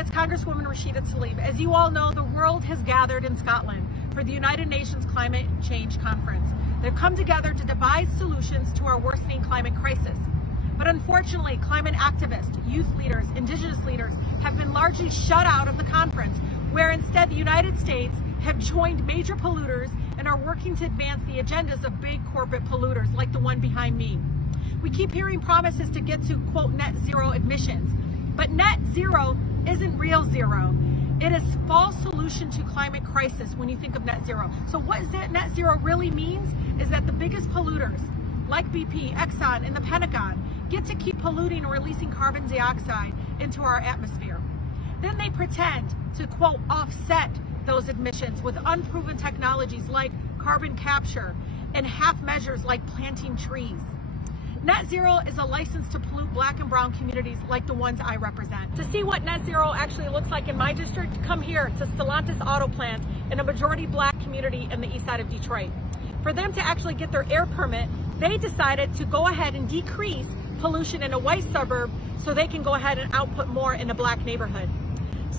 it's Congresswoman Rashida Tlaib. As you all know, the world has gathered in Scotland for the United Nations Climate Change Conference. They've come together to devise solutions to our worsening climate crisis. But unfortunately, climate activists, youth leaders, indigenous leaders have been largely shut out of the conference, where instead the United States have joined major polluters and are working to advance the agendas of big corporate polluters like the one behind me. We keep hearing promises to get to, quote, net zero emissions, but net zero isn't real zero. It is a false solution to climate crisis when you think of net zero. So what net zero really means is that the biggest polluters, like BP, Exxon, and the Pentagon, get to keep polluting and releasing carbon dioxide into our atmosphere. Then they pretend to, quote, offset those emissions with unproven technologies like carbon capture and half measures like planting trees. Net zero is a license to pollute Black and brown communities like the ones I represent. To see what net zero actually looks like in my district, come here to Stellantis Auto Plant in a majority Black community in the east side of Detroit. For them to actually get their air permit, they decided to go ahead and decrease pollution in a white suburb so they can go ahead and output more in a Black neighborhood.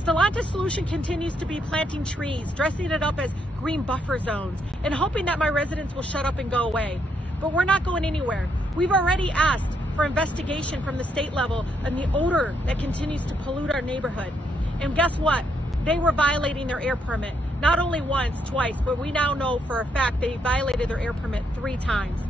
Stellantis' solution continues to be planting trees, dressing it up as green buffer zones, and hoping that my residents will shut up and go away. But we're not going anywhere. We've already asked for investigation from the state level on the odor that continues to pollute our neighborhood. And guess what? They were violating their air permit, not only once, twice, but we now know for a fact they violated their air permit 3 times.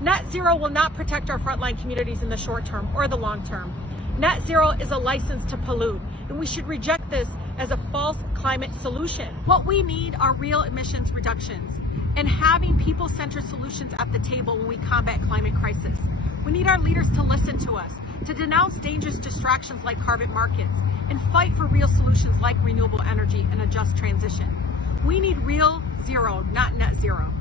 Net zero will not protect our frontline communities in the short term or the long term. Net zero is a license to pollute, and we should reject this as a false climate solution. What we need are real emissions reductions and having people-centered solutions at the table when we combat climate crisis. We need our leaders to listen to us, to denounce dangerous distractions like carbon markets, and fight for real solutions like renewable energy and a just transition. We need real zero, not net zero.